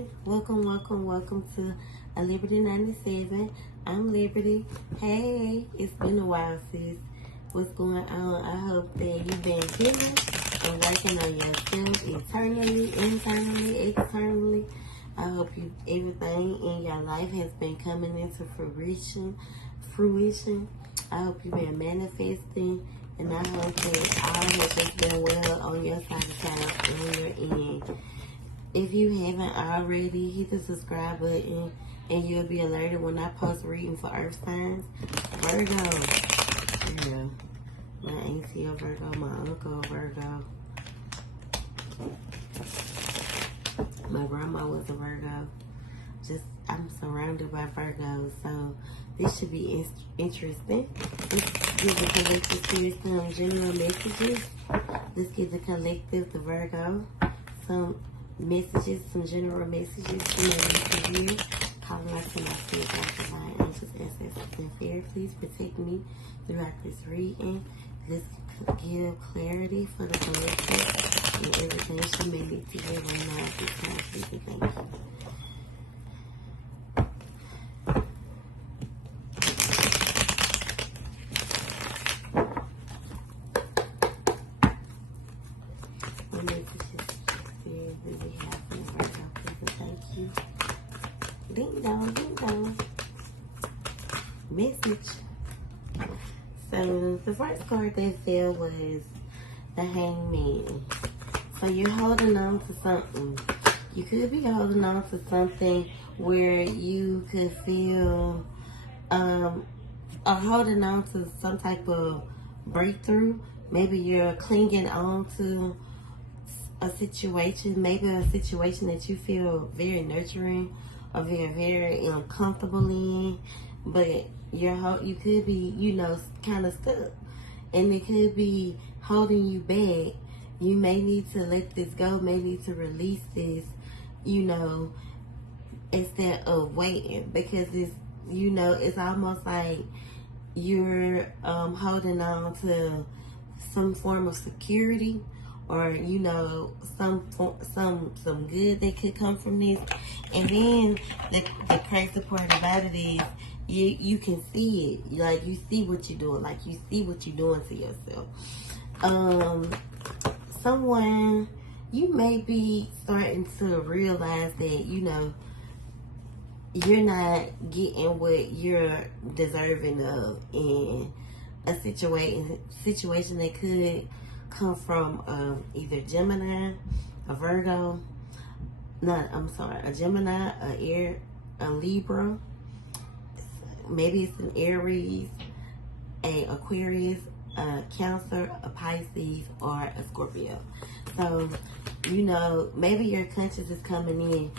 everyone. Welcome to a Liberty 97. I'm Liberty. Hey, it's been a while, sis. What's going on? I hope that you've been healing and working on yourself internally, externally. I hope everything in your life has been coming into fruition. I hope you've been manifesting, and I hope that all has just been well on your side of town and on your end. If you haven't already, hit the subscribe button and you'll be alerted when I post reading for Earth signs. Virgo. Yeah. My auntie a Virgo, my uncle a Virgo. My grandma was a Virgo. I'm surrounded by Virgos, so this should be interesting. Let's give the collective spirit some general messages. Let's give the collective, the Virgo, some messages, some general messages to my hear. Calling out to my spirit, God, divine angels, ancestors, and fairy. Please protect me throughout this reading. Let's give clarity for the collective and everything she may need to hear right now at this time. Please and thank you. What messages spirit do we have from the Virgo? Please and thank you. Ding dong, ding dong. Message. So the first card that fell was the Hangman. So you're holding on to something. You could be holding on to something where you could feel, or holding on to some type of breakthrough. Maybe you're clinging on to a situation, maybe a situation that you feel very nurturing or very uncomfortable in, but you could be, kind of stuck, and it could be holding you back. You may need to let this go, may need to release this, instead of waiting, because it's almost like you're holding on to some form of security, or some good that could come from this. And then the crazy part about it is you can see it, like you see what you're doing, like you see what you're doing to yourself. Someone, you may be starting to realize that you're not getting what you're deserving of in a situation that could come from either Gemini, a Virgo, a Gemini, a Libra, maybe it's an Aries, a Aquarius, a Cancer, a Pisces, or a Scorpio. So, maybe your conscience is coming in,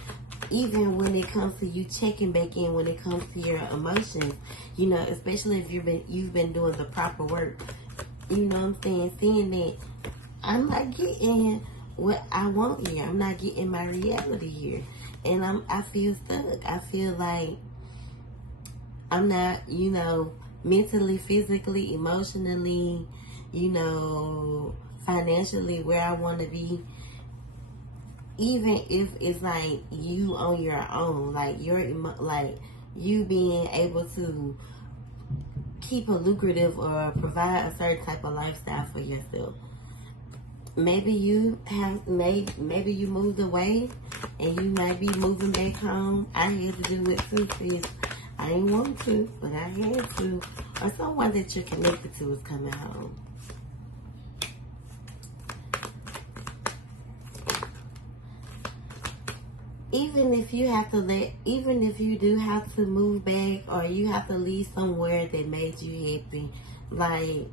even when it comes to you checking back in, when it comes to your emotions, especially if you've been doing the proper work. You know what I'm saying? Seeing that I'm not getting what I want here. I'm not getting my reality here. And I feel stuck. I feel like I'm not, mentally, physically, emotionally, financially where I want to be. Even if it's like you on your own, like you being able to keep a lucrative or provide a certain type of lifestyle for yourself. Maybe you moved away and you might be moving back home. I had to do it too, sis. I didn't want to, but I had to. Or someone that you're connected to is coming home. Even if you do have to move back, or you have to leave somewhere that made you happy, like,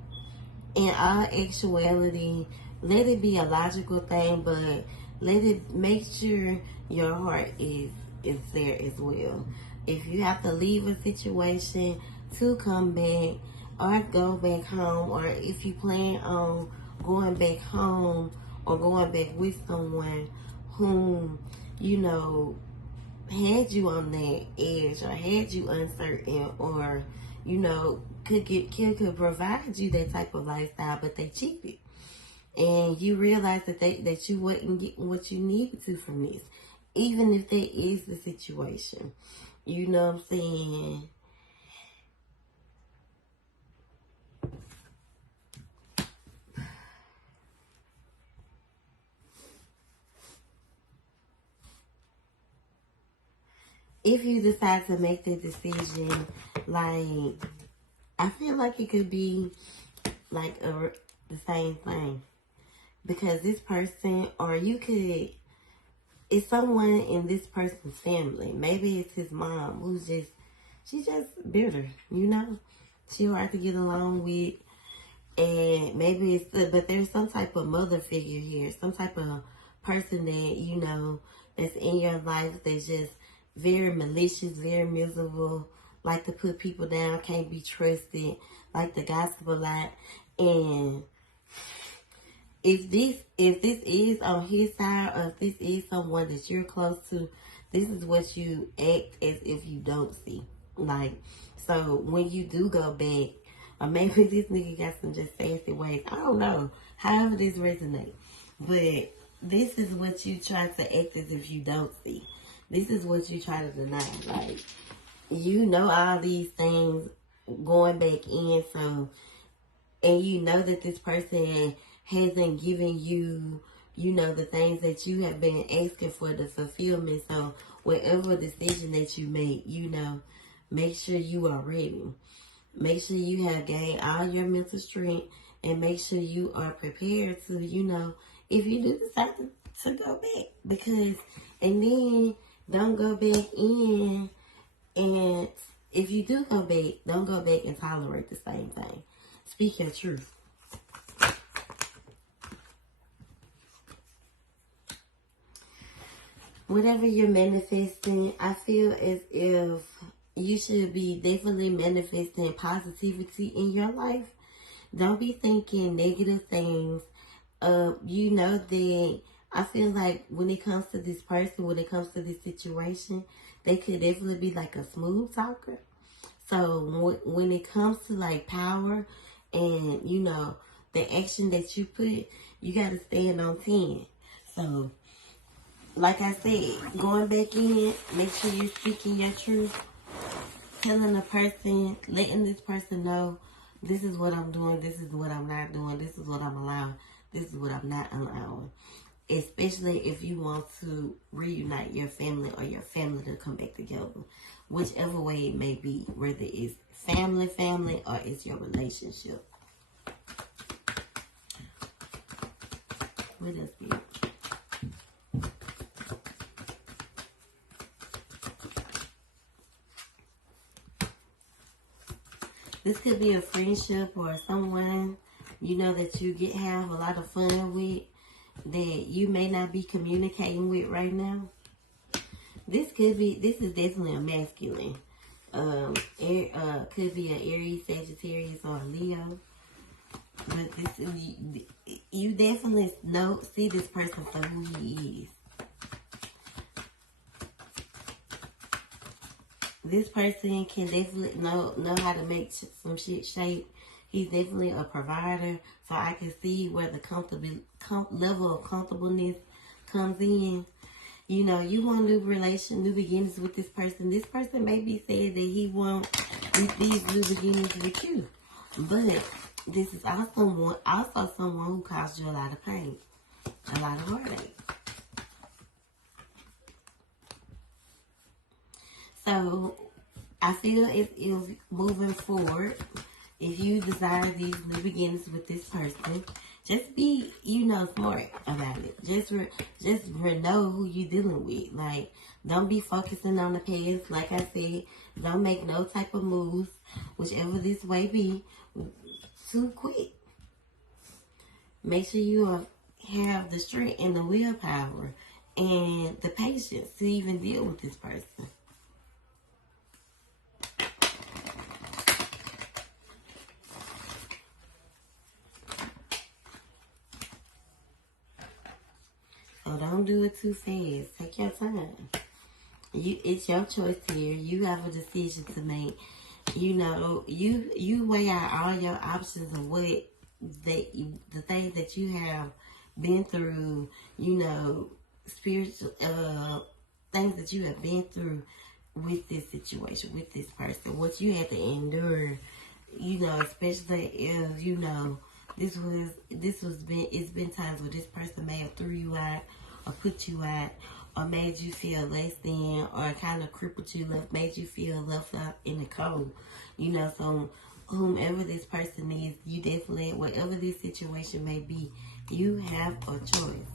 in all actuality, let it be a logical thing, but make sure your heart is there as well. If you have to leave a situation to come back or go back home, or if you plan on going back home or going back with someone whom had you on that edge, or had you uncertain, or could provide you that type of lifestyle, but they cheated, and you realize that you wasn't getting what you needed to from this, even if that is the situation. You know what I'm saying? If you decide to make the decision, like, I feel like it could be like the same thing. Because this person, or you could, it's someone in this person's family. Maybe it's his mom who's just, she's just bitter, you know? She's hard to get along with. And maybe it's, but there's some type of mother figure here, some type of person that, you know, that's in your life that's just very malicious, very miserable, like to put people down, can't be trusted, like to gossip a lot. And if this is on his side, or if this is someone that you're close to, this is what you act as if you don't see. Like, so when you do go back, or maybe this nigga got some just sassy ways, I don't know, however this resonates, but this is what you try to act as if you don't see. This is what you try to deny. Like, you know all these things going back in, so, and you know that this person hasn't given you, you know, the things that you have been asking for, the fulfillment. So whatever decision that you make, you know, make sure you are ready. Make sure you have gained all your mental strength, and make sure you are prepared to, you know, if you do decide to go back. Because, and then don't go back in, and if you do go back, don't go back and tolerate the same thing. Speak your truth. Whatever you're manifesting, I feel as if you should be definitely manifesting positivity in your life. Don't be thinking negative things. You know that I feel like when it comes to this person, when it comes to this situation, they could definitely be like a smooth talker. So when it comes to like power and, you know, the action that you put, you got to stand on 10. So, like I said, going back in, make sure you're speaking your truth, telling the person, letting this person know, this is what I'm doing, this is what I'm not doing, this is what I'm allowing, this is what I'm not allowing. Especially if you want to reunite your family, or your family to come back together. Whichever way it may be, whether it's family, or it's your relationship. What else be? This could be a friendship or someone, you know, that you have a lot of fun with, that you may not be communicating with right now. This is definitely a masculine. Could be an Aries, Sagittarius, or a Leo. But you definitely see this person for who he is. This person can definitely know how to make some shit shape. He's definitely a provider, so I can see where the level of comfortableness comes in. You know, you want new beginnings with this person. This person may be saying that he wants these new beginnings with you, but this is also someone who caused you a lot of pain, a lot of heartache. So, I feel if moving forward, if you desire these new beginnings with this person, just be, you know, smart about it. Just know who you're dealing with. Like, don't be focusing on the past. Like I said, don't make no type of moves, whichever this way be, too quick. Make sure you have the strength and the willpower and the patience to even deal with this person. So don't do it too fast. Take your time. It's your choice here. You have a decision to make. You know, you weigh out all your options of what the things that you have been through. You know, spiritual, things that you have been through with this situation, with this person, what you had to endure, you know, especially if, you know, it's been times where this person may have threw you out or put you out or made you feel less than or kind of crippled you, made you feel left out in the cold, you know. So whomever this person is, you definitely, whatever this situation may be, you have a choice.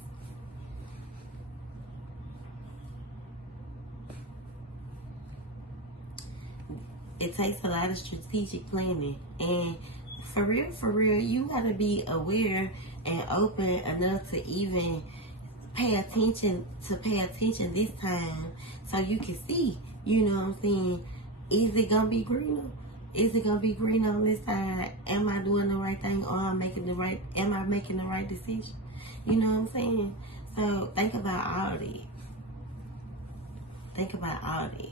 It takes a lot of strategic planning, and for real, you gotta be aware and open enough to even pay attention this time, so you can see, you know what I'm saying, is it gonna be greener? Is it gonna be green on this side? Am I doing the right thing, or am I making the right decision? You know what I'm saying? So think about all that. Think about all that.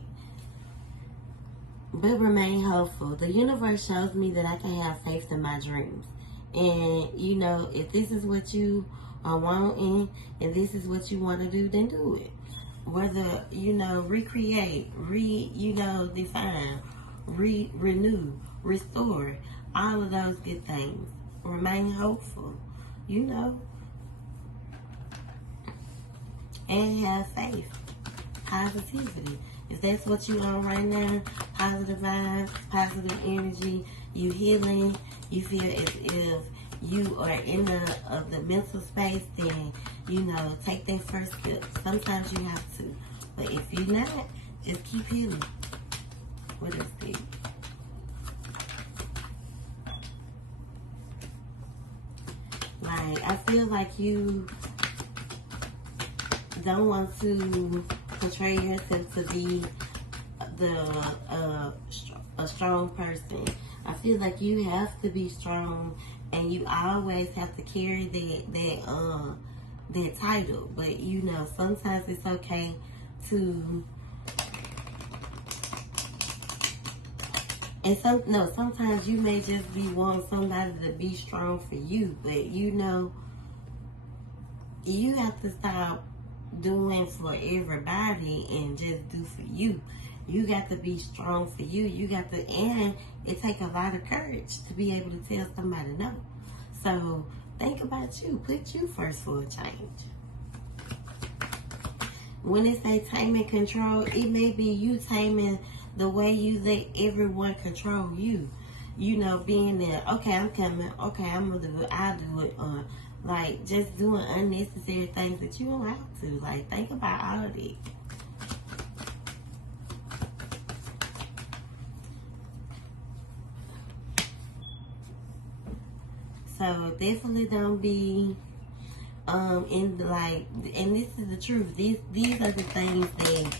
But remain hopeful. The universe shows me that I can have faith in my dreams. And, you know, if this is what you are wanting and this is what you want to do, then do it. Whether, you know, recreate, define, renew, restore, all of those good things. Remain hopeful, you know, and have faith, positivity. If that's what you on right now, positive vibes, positive energy, you healing, you feel as if you are in the mental space, then, you know, take that first step. Sometimes you have to. But if you're not, just keep healing. What is it? Like, I feel like you don't want to portray yourself to be a strong person. I feel like you have to be strong, and you always have to carry that title. But, you know, sometimes it's okay to, and sometimes you may just be wanting somebody to be strong for you. But, you know, you have to stop doing for everybody and just do for you. You got to be strong for you. You got to, and it takes a lot of courage to be able to tell somebody no. So think about you. Put you first for a change. When it say tame and control, it may be you taming the way you let everyone control you. You know, being there, okay, I'm coming, okay, I'm gonna do it, I'll do it, or like just doing unnecessary things that you don't have to. Like, think about all of it. So definitely don't be in the, like, and this is the truth. These are the things that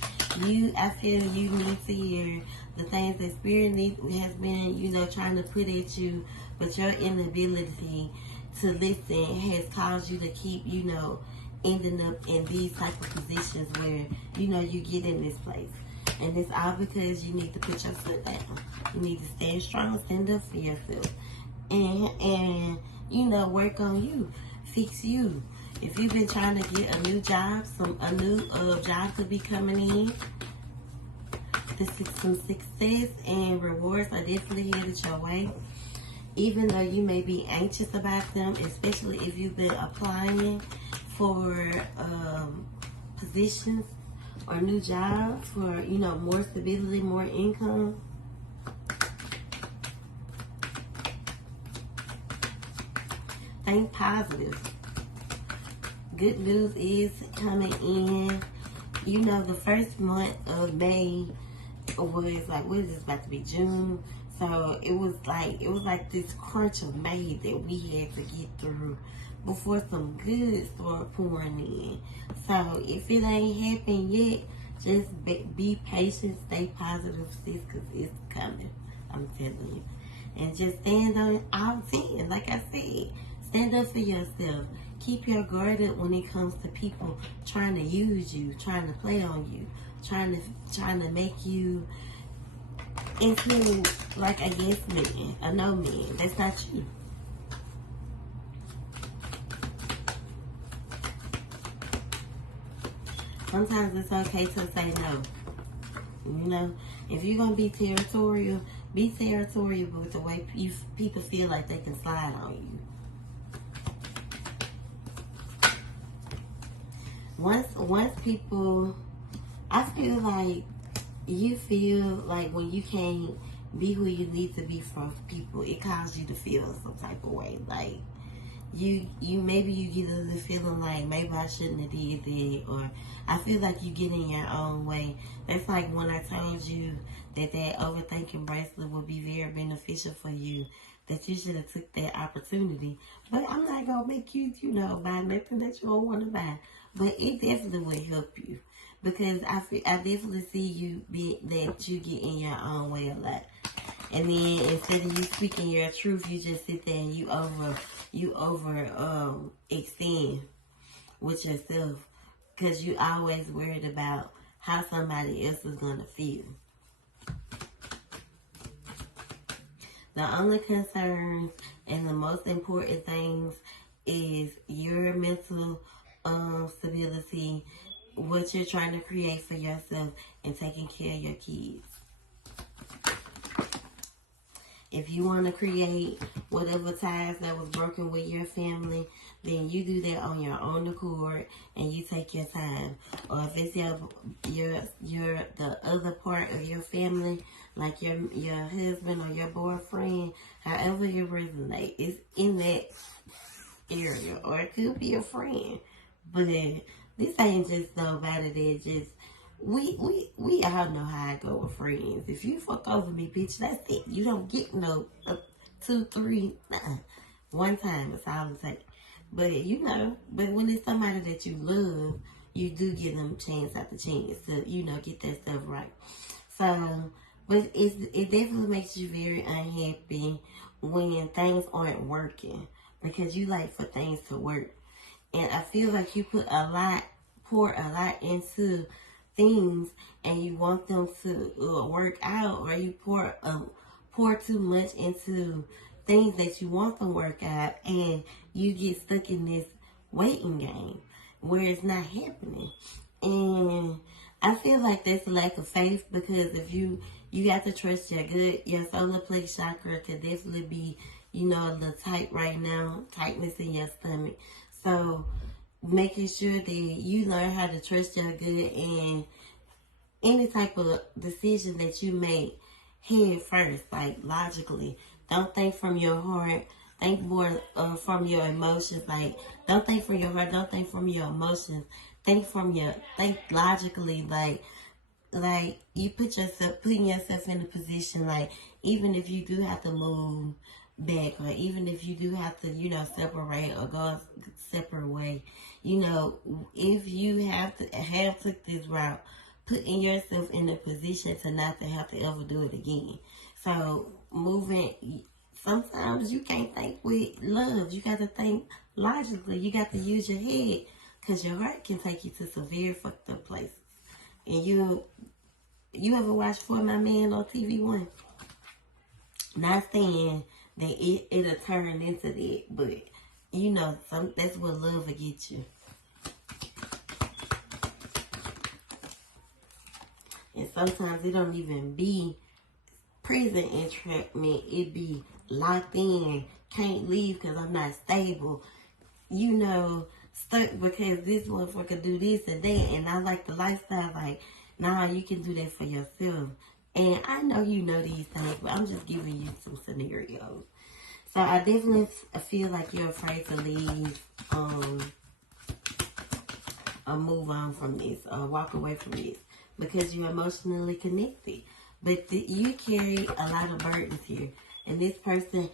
I feel you need to hear. The things that Spirit has been, you know, trying to put at you, but your inability to listen has caused you to keep, you know, ending up in these type of positions where, you know, you get in this place. And it's all because you need to put your foot down. You need to stand strong, stand up for yourself. And you know, work on you. Fix you. If you've been trying to get a new job, a new job could be coming in. Some success and rewards are definitely headed your way. Even though you may be anxious about them, especially if you've been applying for positions or new jobs for, you know, more stability, more income. Think positive. Good news is coming in. You know, the first month of May was like, what is this, about to be June? So it was like this crunch of May that we had to get through before some good started pouring in. So if it ain't happened yet, just be patient, stay positive, sis, because it's coming. I'm telling you. And just stand on all 10, like I said. Stand up for yourself. Keep your guard up when it comes to people trying to use you, trying to play on you, trying to make you into like a yes man, a no man. That's not you. Sometimes it's okay to say no. You know, if you're gonna be territorial with the way people feel like they can slide on you. Once people, I feel like you feel like when you can't be who you need to be for people, it causes you to feel some type of way. Like you maybe you get the feeling like maybe I shouldn't have did that, or I feel like you get in your own way. That's like when I told you that overthinking bracelet would be very beneficial for you, that you should have took that opportunity. But I'm not gonna make you, buy nothing that you don't want to buy. But it definitely will help you, because I definitely see you that you get in your own way a lot. And then instead of you speaking your truth, you just sit there and you extend with yourself, because you always worried about how somebody else is gonna feel. The only concerns and the most important things is your mental stability, what you're trying to create for yourself, and taking care of your kids. If you want to create whatever ties that was broken with your family, then you do that on your own accord and you take your time. Or if it's the other part of your family, like your husband or your boyfriend, however you resonate, it's in that area. Or it could be a friend. But this ain't just nobody that just, we all know how I go with friends. If you fuck over me, bitch, that's it. You don't get no 2, 3, one time. It's all it takes. But but when it's somebody that you love, you do give them chance after chance to, get that stuff right. So, but it definitely makes you very unhappy when things aren't working, because you like for things to work. And I feel like you pour a lot into things, and you want them to work out, or you pour too much into things that you want them to work out, and you get stuck in this waiting game where it's not happening. And I feel like that's a lack of faith, because if you got to trust your solar plexus chakra could definitely be, a little tight right now, tightness in your stomach. So making sure that you learn how to trust your gut, and any type of decision that you make, head first, like logically. Don't think from your heart. Think more from your emotions. Like, don't think from your heart. Don't think from your emotions. Think logically. Like you putting yourself in a position, like, even if you do have to move back, or even if you do have to, separate or go a separate way, if you have took this route, putting yourself in a position to not to have to ever do it again. So sometimes you can't think with love. You got to think logically. You got to use your head, because your heart can take you to some very fucked up places. And you ever watch For My Man on TV1? Not saying that it'll turn into that, but that's what love will get you. And sometimes it don't even be prison entrapment. It be locked in, can't leave because I'm not stable. Stuck because this motherfucker do this and that, and I like the lifestyle. Like, nah, you can do that for yourself. And I know you know these things, but I'm just giving you some scenarios. So I definitely feel like you're afraid to leave, or move on from this, or walk away from this, because you're emotionally connected. But you carry a lot of burdens here, and this person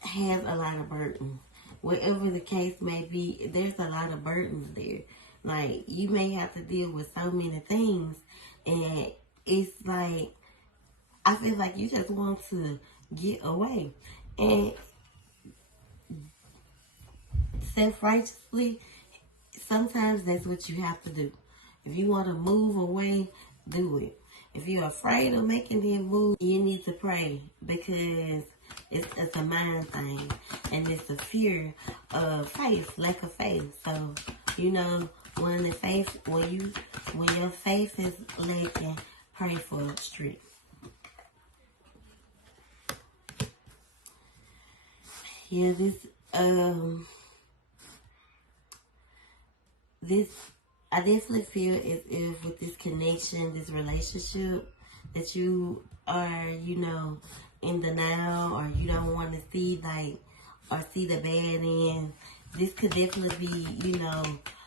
has a lot of burdens. Whatever the case may be, there's a lot of burdens there. Like, you may have to deal with so many things, and it's like, I feel like you just want to get away. And self-righteously, sometimes that's what you have to do. If you want to move away, do it. If you're afraid of making them move, you need to pray, because it's a mind thing, and it's a fear of faith, lack of faith. So, When your faith is lacking, pray for strength. Yeah, this I definitely feel as if with this connection, this relationship, that you are, in the now, or you don't want to see or see the bad end. This could definitely be,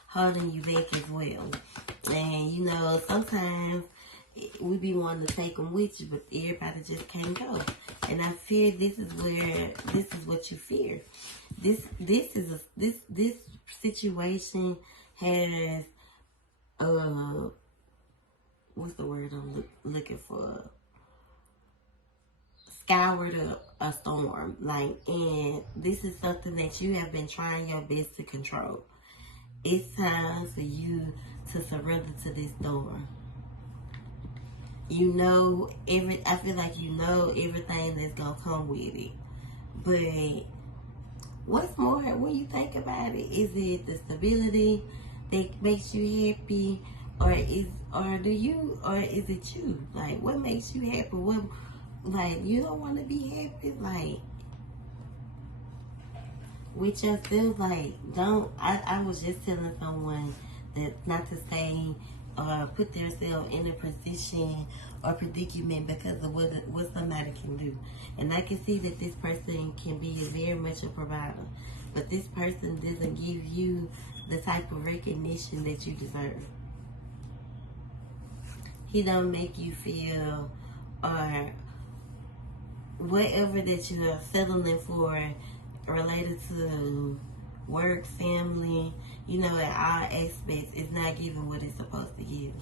holding you back as well. And, sometimes we be wanting to take them with you, but everybody just can't go. And I fear this is what you fear. This situation has, what's the word I'm looking for? Scoured a storm. And this is something that you have been trying your best to control. It's time for you to surrender to this storm. I feel like you know everything that's gonna come with it. But what's more, when you think about it, is it the stability that makes you happy, or is it you? Like, what makes you happy? You don't want to be happy, with yourself. Don't. I was just telling someone that not to say put themselves in a position or predicament because of what somebody can do. And I can see that this person can be very much a provider, but this person doesn't give you the type of recognition that you deserve. He don't make you feel, or whatever that you are settling for related to work, family, in all aspects, is not giving what it's supposed to give.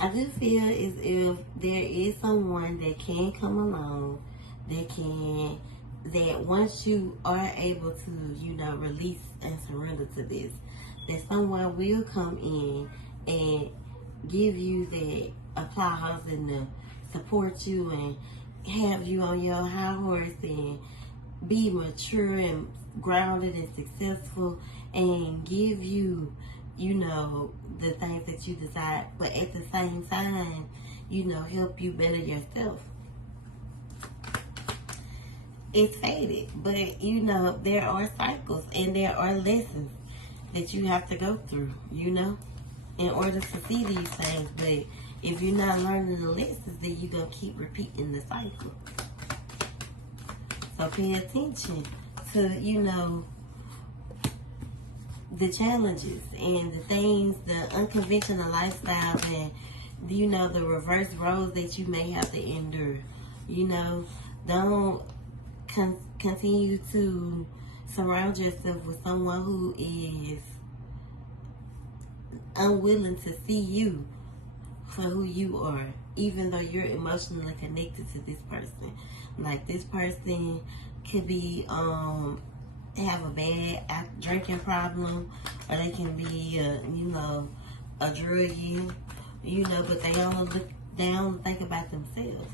I do feel as if there is someone that can come along, that once you are able to, release and surrender to this, that someone will come in and give you the applause and the support you and have you on your high horse and be mature and grounded and successful and give you, the things that you desire, but at the same time, help you better yourself. It's faded, but there are cycles and there are lessons that you have to go through, in order to see these things. But if you're not learning the lessons, then you're going to keep repeating the cycle. So pay attention to, the challenges and the things, the unconventional lifestyles, and, the reverse roads that you may have to endure. Don't continue to surround yourself with someone who is unwilling to see you for who you are, even though you're emotionally connected to this person. Like, this person could be have a bad drinking problem, or they can be a druggie, but they don't think about themselves.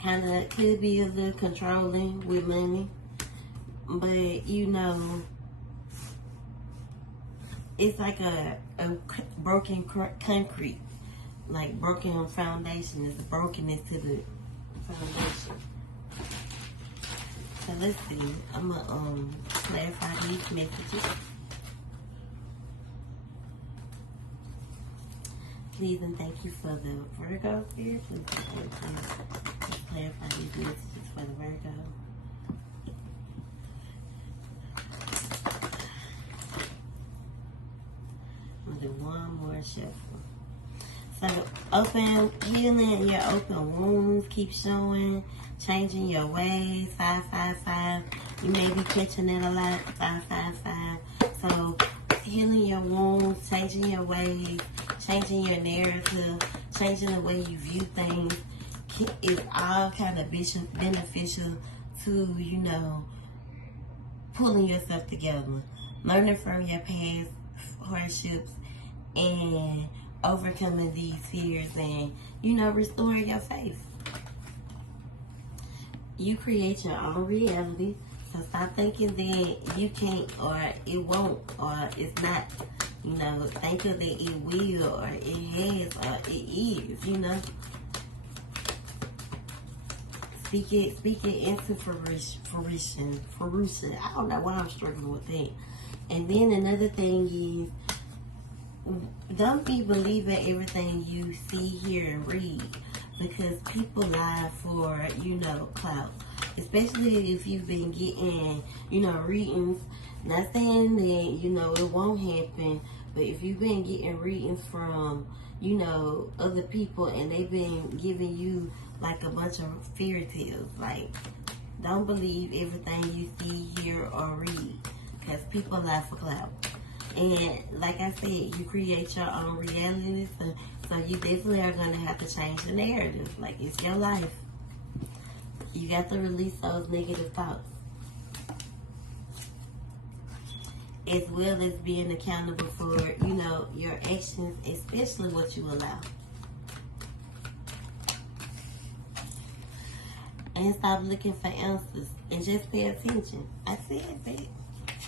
Kind of could be a little controlling with money, but it's like a broken concrete, like broken foundation. There's a brokenness to the foundation. So let's see. I'm gonna clarify these messages. Please and thank you for the Virgo spirit. Please and thank you. Let's clarify these messages for the Virgo. I'm gonna do one more shuffle. So open healing, your open wounds keep showing, changing your ways. 555. You may be catching that a lot. 555. So healing your wounds, changing your ways, changing your narrative, changing the way you view things is all kind of beneficial to, pulling yourself together, learning from your past hardships, and overcoming these fears, and, restoring your faith. you create your own reality. So stop thinking that you can't or it won't or it's not. You know, think of that it will or it has or it is, you know. Speak it into fruition. I don't know why I'm struggling with that. And then another thing is, don't be believing everything you see, hear, and read. Because people lie for, you know, clout. Especially if you've been getting, you know, readings. Not saying that, you know, it won't happen. But if you've been getting readings from, you know, other people and they've been giving you like a bunch of fairy tales, like, don't believe everything you see, hear, or read. Because people lie for clout. And like I said, you create your own reality. So you definitely are going to have to change the narrative. Like, it's your life. You got to release those negative thoughts. As well as being accountable for, you know, your actions, especially what you allow. And stop looking for answers and just pay attention. I said that.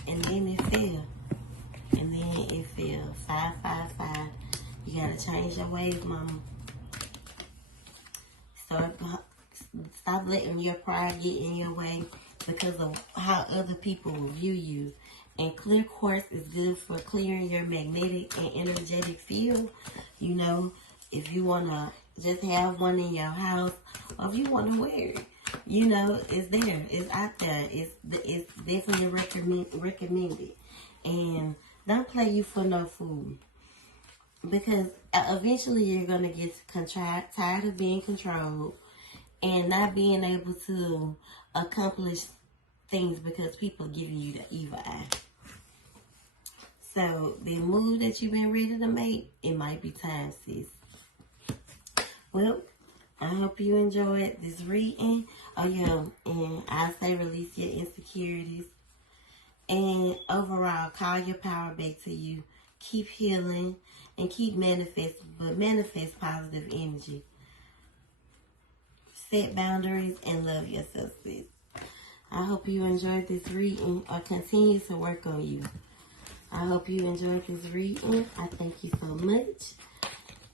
And then it fell. And then it fell. 5, 5, 5. You gotta change your ways, mama. Stop letting your pride get in your way because of how other people will view you. And clear quartz is good for clearing your magnetic and energetic field. You know, if you want to just have one in your house, or if you want to wear it, you know, it's there. It's out there. It's definitely recommended. And don't play you for no fool. Because eventually you're going to get tired of being controlled and not being able to accomplish things because people are giving you the evil eye. So the move that you've been ready to make, it might be time, sis. Well, I hope you enjoyed this reading. Oh yeah, and I say release your insecurities. And overall, call your power back to you. Keep healing and keep manifesting, but manifest positive energy. Set boundaries and love yourself, sis. I hope you enjoyed this reading or continue to work on you. I hope you enjoyed this reading. I thank you so much.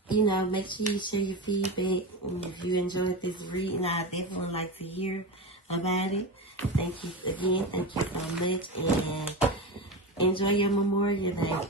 You know, make sure you share your feedback. And if you enjoyed this reading, I definitely like to hear about it. Thank you again. Thank you so much. And enjoy your Memorial Day.